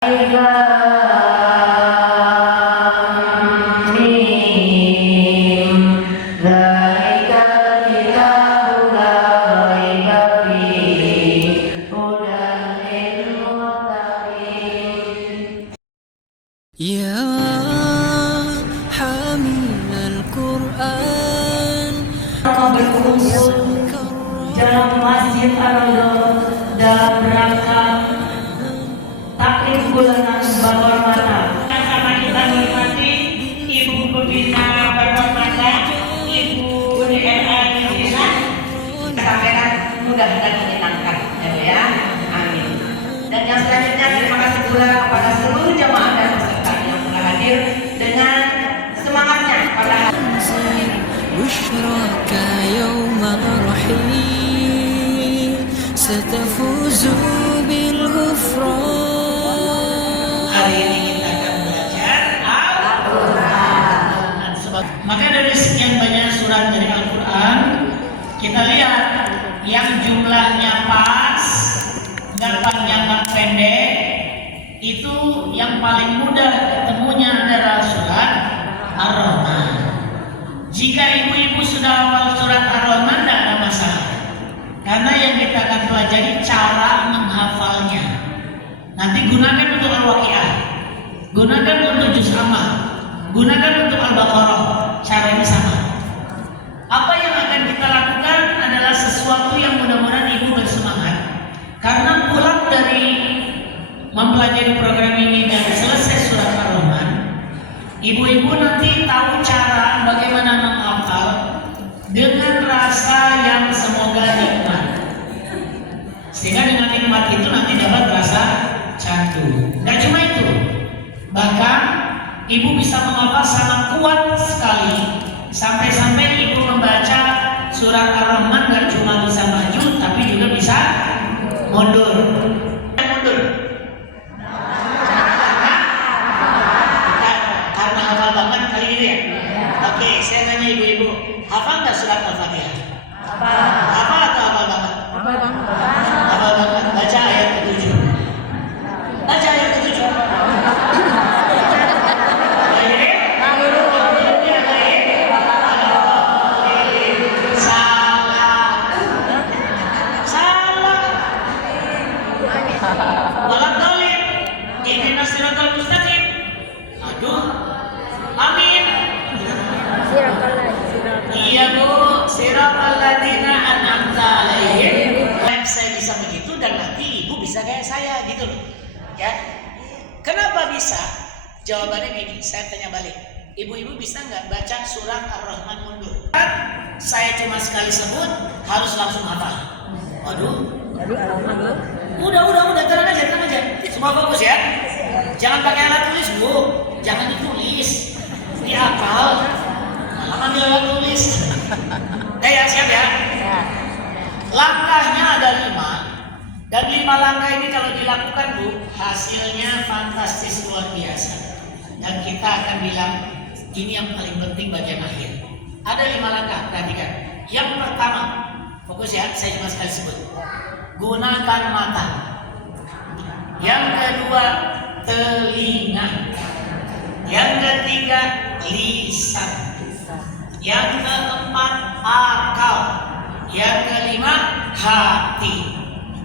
Ya hamil Al-Quran, berkumpul dalam Masjid Ar-Raudhah dalam rangka taklim bulanan berhormatan. Sama kita hormati Ibu Pembina berhormatan, Ibu UNRA Indonesia. Sampaikan mudah-mudahan menyenangkan, ya. Amin. Dan yang selanjutnya terima kasih pula kepada seluruh jamaah dan peserta yang telah hadir dengan semangatnya pada بشراك يوم رحيل ستفوز بالغفران. Hari ini kita akan belajar Al-Quran. Maka dari sekian banyak surat dari Al-Quran, kita lihat yang jumlahnya pas, nggak panjang nggak pendek, itu yang paling mudah ketemunya adalah surat Ar-Rahman. Jika ibu-ibu sudah hafal surat Ar-Rahman, tidak ada masalah. Karena yang kita akan pelajari cara menghafalnya. Nanti gunakan untuk Al-Waqiah, gunakan untuk Juz Ammah, gunakan untuk Al-Baqarah. Caranya sama. Apa yang akan kita lakukan adalah sesuatu yang mudah-mudahan ibu bersemangat. Karena pulang dari mempelajari program ini dan selesai surat Ar-Rahman, ibu-ibu nanti tahu cara bagaimana menghafal dengan rasa yang semoga nikmat. Sehingga dengan nikmat itu nanti dapat rasa candu. Tidak cuma itu, bahkan ibu bisa menghafal sangat kuat sekali. Sampai-sampai ibu membaca surat Ar-Rahman gak cuma bisa maju, tapi juga bisa mundur. Karena hafal banget kali ini ya. Oke, saya tanya ibu-ibu, hafal nggak surat Al-Fatihah? Hafal atau hafal banget? Hafal banget. Baca ayat ke-7. Baca ayat ke-7. Salah. Walad dhalin. Ihdinas siratal mustaqim. Aduh. Amin. Iya Bu, siratal ladzina an'amta alaihim. Saya bisa begitu dan nanti ibu bisa kayak saya gitu loh. Ya. Kenapa bisa? Jawabannya gini, saya tanya balik. Ibu-ibu bisa nggak baca surat Ar-Rahman mundur? Saya cuma sekali sebut harus langsung hafal. Waduh. Udah, tenang aja. Semua fokus ya. Jangan pakai alat tulis Bu, jangan ditulis, dihafal. Ambil alat tulis. Ya, siap ya. Langkahnya ada 5, dan 5 langkah ini kalau dilakukan Bu, hasilnya fantastis luar biasa. Dan kita akan bilang ini yang paling penting bagian akhir. Ada 5 langkah, perhatikan. Yang pertama, fokus ya, saya cuma sekali sebut. Gunakan mata. Yang kedua, telinga. Yang ketiga, lisan. Yang keempat, akal. Yang kelima, hati.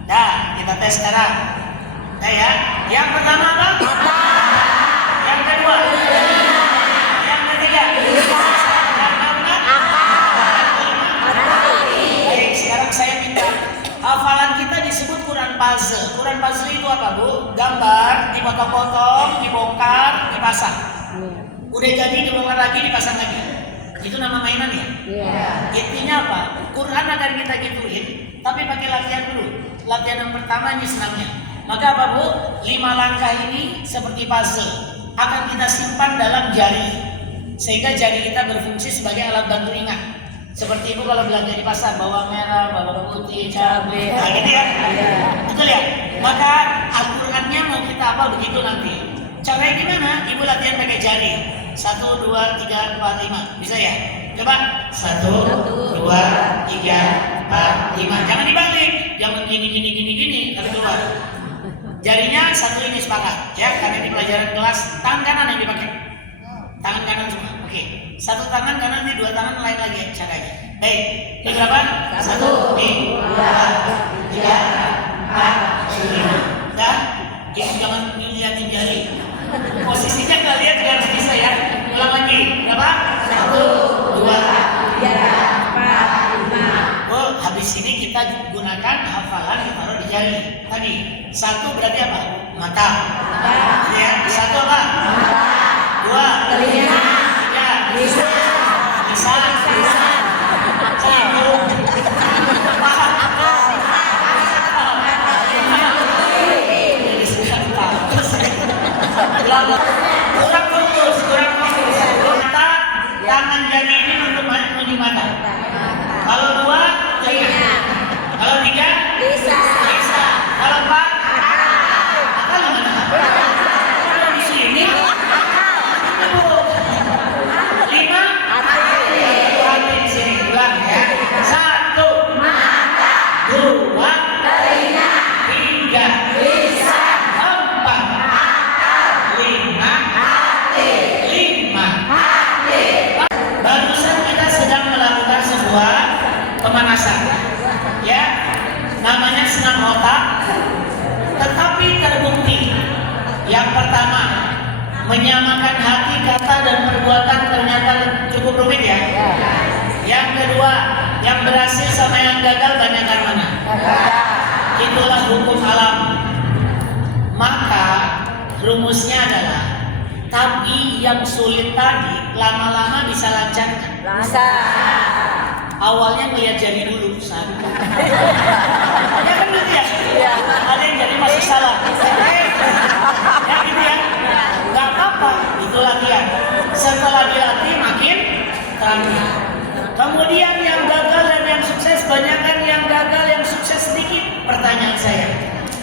Dah, kita tes sekarang. Dah ya. Yang pertama apa? Yang kedua, yang ketiga, yang keempat, baik, sekarang saya minta hafalan kita disebut Quran puzzle. Quran puzzle itu apa Bu? Gambar, dipotong-potong, dibongkar, dipasang. Udah jadi dibongkar lagi, dipasang lagi. Itu nama mainan ya? Iya. Intinya apa? Quran akan kita gituin, tapi pakai latihan dulu. Latihan yang pertama ini senangnya. Maka apa Bu? 5 langkah ini seperti puzzle. Akan kita simpan dalam jari. Sehingga jari kita berfungsi sebagai alat bantu ingat. Seperti Ibu kalau belanja di pasar, bawang merah, bawang putih, cabai. Nah gitu ya? Iya. Betul ya? Maka Al-Qurannya mau kita apa begitu nanti. Caranya gimana? Ibu latihan pakai jari. 1, 2, 3, 4, 5. Bisa ya? Coba. 1, 2, 3, 4, 5. Jangan dibalik. Jangan gini. Tapi keluar. Jarinya satu ini sepakat, ya, karena ini pelajaran kelas. Tangan kanan yang dipakai. Tangan kanan semua. Oke. Satu tangan kanan, ini dua tangan lain lagi caranya. Baik. Ini berapa? 1, 2, 3, 4, 5. Dah. Ini jangan dilihatin jari. Posisinya nggak lihat juga harus bisa ya. Ulang lagi. Berapa? 1, 2, 3, 4, 5. Oh, habis ini kita gunakan hafalan yang taruh di jari. Tadi 1 berarti apa? Mata. Ya. 1 apa? 2 telinga. 3 lisan. Kurang fokus. Mata, tangan jari ini untuk menuju mata. Kalau 2 telinga. Kalau 3 lisan. Kalau 4 akal mana? Kalau di sini 5 hati di sini. Ulang ya. 1 mata, 2 telinga, 3 lisan, 4 akal, 5 hati. Barusan kita sedang melakukan sebuah pemanasan, ya, namanya senam otak. Tetapi terbukti yang pertama, menyamakan hati, kata, dan perbuatan ternyata cukup rumit ya. Yang kedua, yang berhasil sama yang gagal banyakkan mana? Itulah hukum alam. Maka rumusnya adalah, tapi yang sulit tadi lama-lama bisa lancarkan. Awalnya melihat jari dulu, ya kan gitu ya? Ada yang jadi masih salah. Ya gitu ya? Gak apa-apa, itu latihan. Setelah dilatih makin terampil. Kemudian yang gagal dan yang sukses, banyakkan yang gagal, yang sukses sedikit. Pertanyaan saya,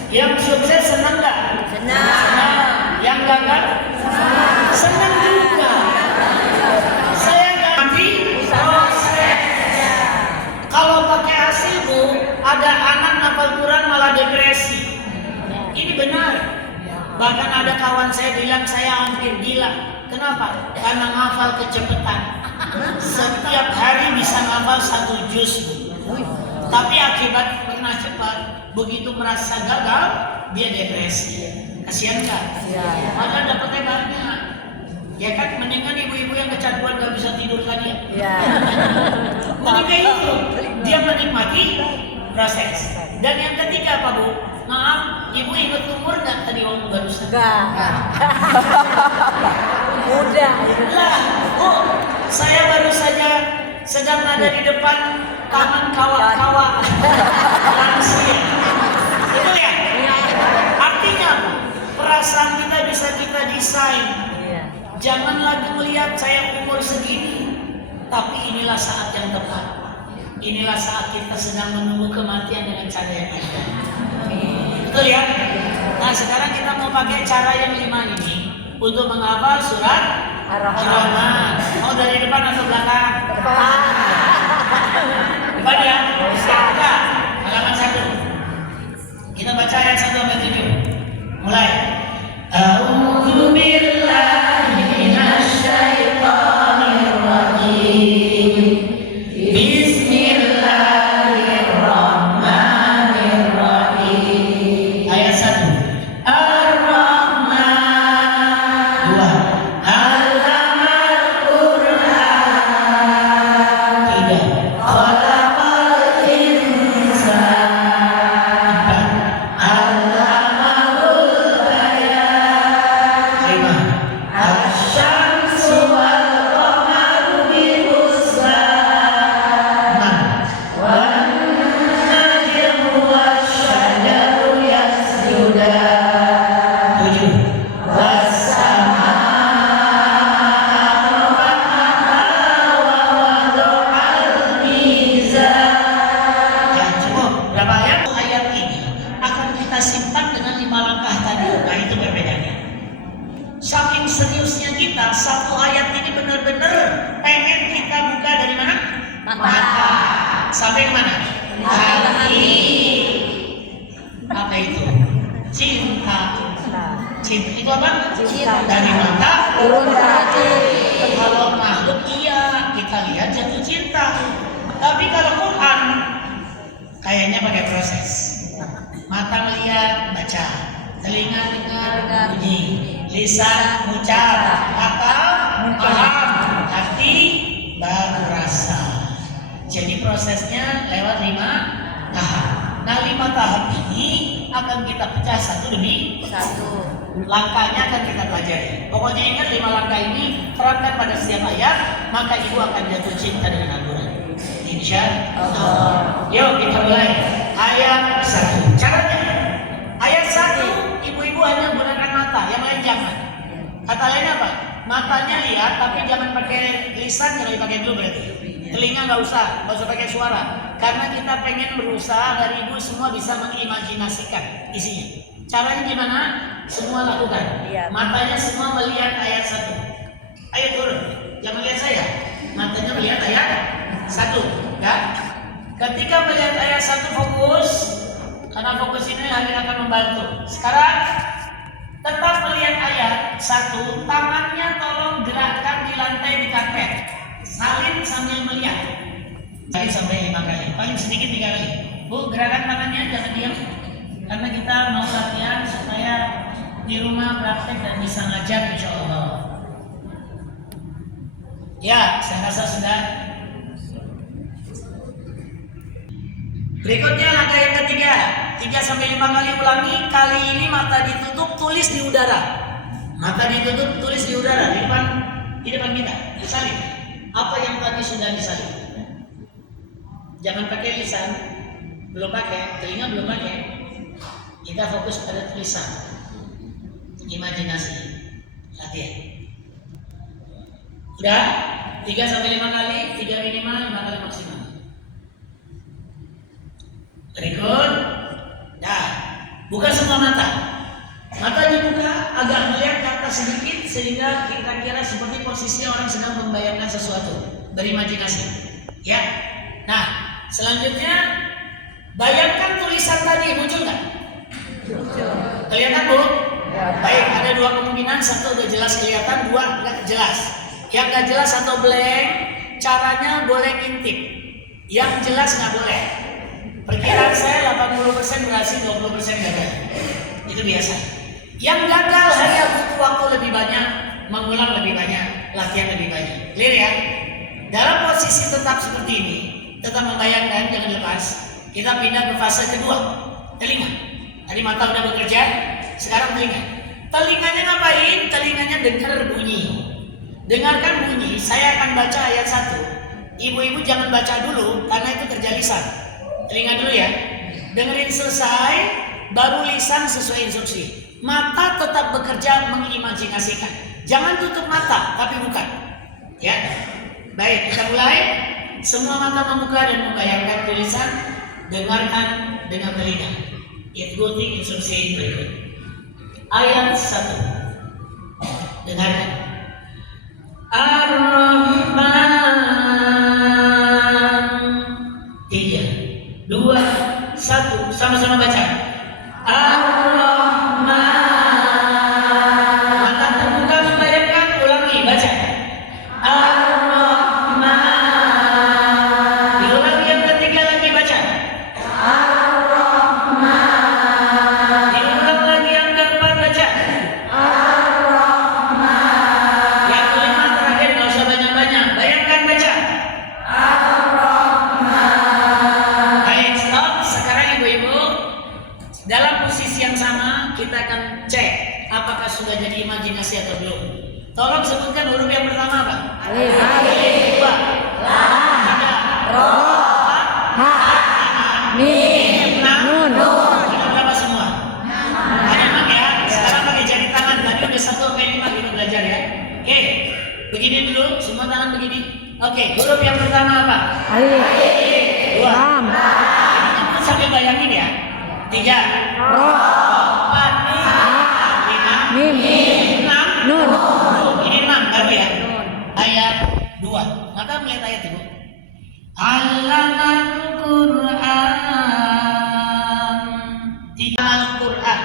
yang sukses senang gak? Senang. Yang gagal? Senang juga. Saya gak nanti proses. Kalau pakai hasil Bu, ada anak hafal Quran malah depresi. Ini benar. Bahkan ada kawan saya bilang saya hampir gila. Kenapa? Karena ngafal kecepatan. Setiap hari bisa ngafal 1 juz. Tapi akibat pernah cepat, begitu merasa gagal, dia depresi. Kasihan kan? Padahal dapatnya banyak. Ya kan, mendingan ibu-ibu yang kecanduan gak bisa tidur tadi. Mendingan itu, dia menikmati proses. Dan yang ketiga apa Bu? Maaf, ibu ingat umur gak tadi waktu barusan? Mudah. Lah, saya baru saja sedang ada di depan taman kawak-kawak lansia. Itu ya? Artinya perasaan kita bisa kita desain. Jangan lagi melihat saya umur segini, tapi inilah saat yang tepat. Inilah saat kita sedang menunggu kematian dengan cara yang ada. Betul ya? Nah sekarang kita mau pakai cara yang 5 ini untuk menghafal surat Ar-Rahman. Mau dari depan atau belakang? Depan ya? Siapa? Halaman 1. Kita baca ayat 1 sampai 7. Mulai. A'udzu billahi minasy syaithanir rajim. Bismillahirrahmanirrahim. Ayat 1. Ar-Rahman. 2. Allamal Qur'an. 3. Khalaqal insan. 4. Allamahul bayan. 5. Asy-syamsu wal qamaru bi-husban. 6. Wan najmu wasy-syajaru yasjudan. 7. Was-samaa'a rafa'aha wa wada'al mizan. Ya, cukup. Berapa ayat? Ayat ini akan kita simpan dengan 5 langkah tadi. Nah, itu perbedaannya. Saking seriusnya kita, satu ayat ini benar-benar pengen kita buka dari mana? Mata. Sampai ke mana? Hati. Apa itu? cinta. Cinta itu apa? Cinta. Dari mata Turun ke hati. Kalau makhluk iya kita lihat jatuh cinta. Tapi kalau Quran kayaknya pakai proses. Mata melihat baca, telinga dengar bunyi, lisan ucap, akal paham, hati baru rasa. Jadi prosesnya lewat 5 tahap. Nah 5 tahap ini akan kita pecah satu demi Satu. langkahnya akan kita pelajari. Pokoknya ingat 5 langkah ini terapkan pada setiap ayat, maka ibu akan jatuh cinta dengan Al-Quran. Insya Allah. Yuk kita mulai ayat 1. Caranya ayat 1 ibu-ibu hanya gunakan mata, yang lain jangan. Kata lain apa? Matanya lihat tapi jangan pakai lisan, jangan dipakai dulu berarti. Telinga nggak usah pakai suara. Karena kita pengen berusaha dari ibu semua bisa mengimajinasikan isinya. Caranya gimana? Semua lakukan. Iya. Matanya semua melihat ayat 1. Ayo turun. Jangan lihat saya. Matanya melihat ayat 1. Ya. Ketika melihat ayat 1 fokus. Karena fokus ini hanya akan membantu. Sekarang tetap melihat ayat 1. Tangannya tolong gerakkan di lantai di karpet. Salin sambil melihat. Salin sampai 5 kali. Paling sedikit 3 kali. Bu, gerakan tangannya jangan diam. Karena kita mau latihan supaya di rumah praktek dan bisa ngajar insya Allah. Ya, saya rasa sudah. Berikutnya langkah yang ketiga, 3 sampai 5 kali ulangi. Kali ini mata ditutup, tulis di udara. Mata ditutup, tulis di udara di depan kita. Disalin. Apa yang tadi sudah disalin? Jangan pakai lisan, belum pakai, telinga belum pakai. Kita fokus pada tulisan, imajinasi, latihan. Udah? 3 sampai 5 kali, 3 minimal, 5 kali maksimal. Berikut, nah, buka semua mata. Mata dibuka, agak melihat ke atas sedikit sehingga kira-kira seperti posisi orang sedang membayangkan sesuatu, berimajinasi. Ya. Nah, selanjutnya bayangkan tulisan tadi muncul nggak? Kelihatan Bu? Baik, ada 2 kemungkinan, 1 udah jelas kelihatan, 2 nggak jelas. Yang nggak jelas atau blank, caranya boleh intip. Yang jelas nggak boleh. Perkiraan saya 80% berhasil, 20% gagal. Itu biasa. Yang gagal hanya butuh waktu lebih banyak, mengulang lebih banyak, latihan lebih banyak. Clear ya? Dalam posisi tetap seperti ini, tetap membayangkan, jangan lepas. Kita pindah ke fase kedua, telinga. Tadi mata udah bekerja, sekarang telinga. Telinganya ngapain? Telinganya dengar bunyi. Dengarkan bunyi, saya akan baca ayat 1. Ibu-ibu jangan baca dulu, karena itu kerja lisan. Telinga dulu ya. Dengerin selesai, baru lisan sesuai instruksi. Mata tetap bekerja mengimajinasikan. Jangan tutup mata, tapi bukan. Ya. Baik, kita mulai. Semua mata membuka dan membayangkan tulisan. Dengarkan dengan telinga. Ikuti instruksi berikut. Ayat 1. Dengarkan. Ar-Rahman. 3, 2, 1. Sama-sama baca. Ar-Rahman. Mata terbuka membayangkan, ulangi, baca. Ar-Rahman. Diulangi yang ketiga lagi, baca. Ar-Rahman. Diulang lagi yang keempat, baca. Ar-Rahman. Yang kelima terakhir, nggak usah banyak-banyak, bayangkan, baca. Ar-Rahman. Baik, stop. Sekarang ibu-ibu, dalam posisi yang sama kita akan cek apakah sudah jadi imajinasi atau belum. Tolong sebutkan huruf yang pertama apa? Alif. Alif. 2, Lam. 3, Ro. 4, Ha. 5, Mim. 6, Nun. Sudah berapa semua? Ada 6 ya. Sekarang pakai jari tangan. Tadi udah 1 sampai 5 kita belajar ya. Oke, begini dulu. Semua tangan begini. Oke, huruf yang pertama apa? Alif. 2. Lam. Sambil bayangin ya. 3, Ro. 4, 5, Mim. 6. Nun. Ini 6 baru ya. Ayat 2. Maka melihat ayat itu. Allamal Quran. Tidak Al-Quran.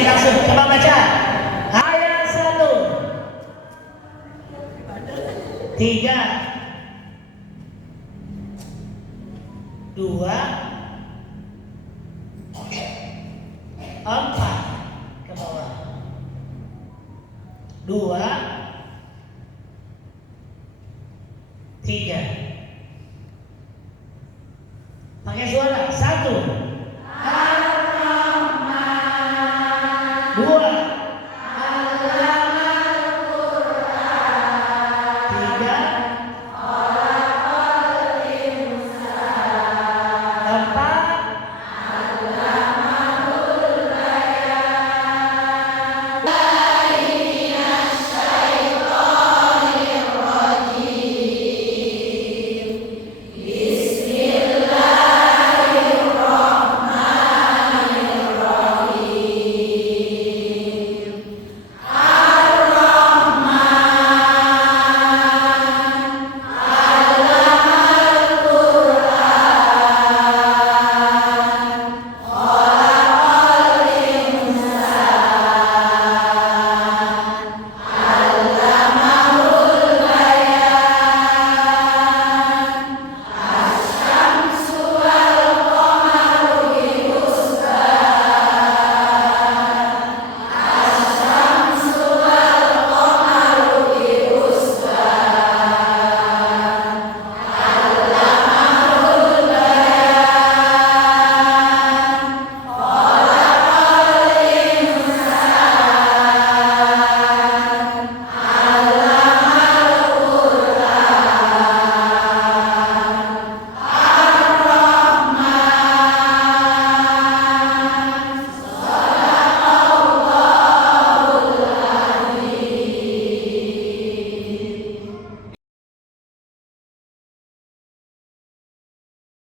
ini langsung. Coba baca. Ayat 1, 3, 2, 4 ke bawah. 2, 3. Pakai suara. 1,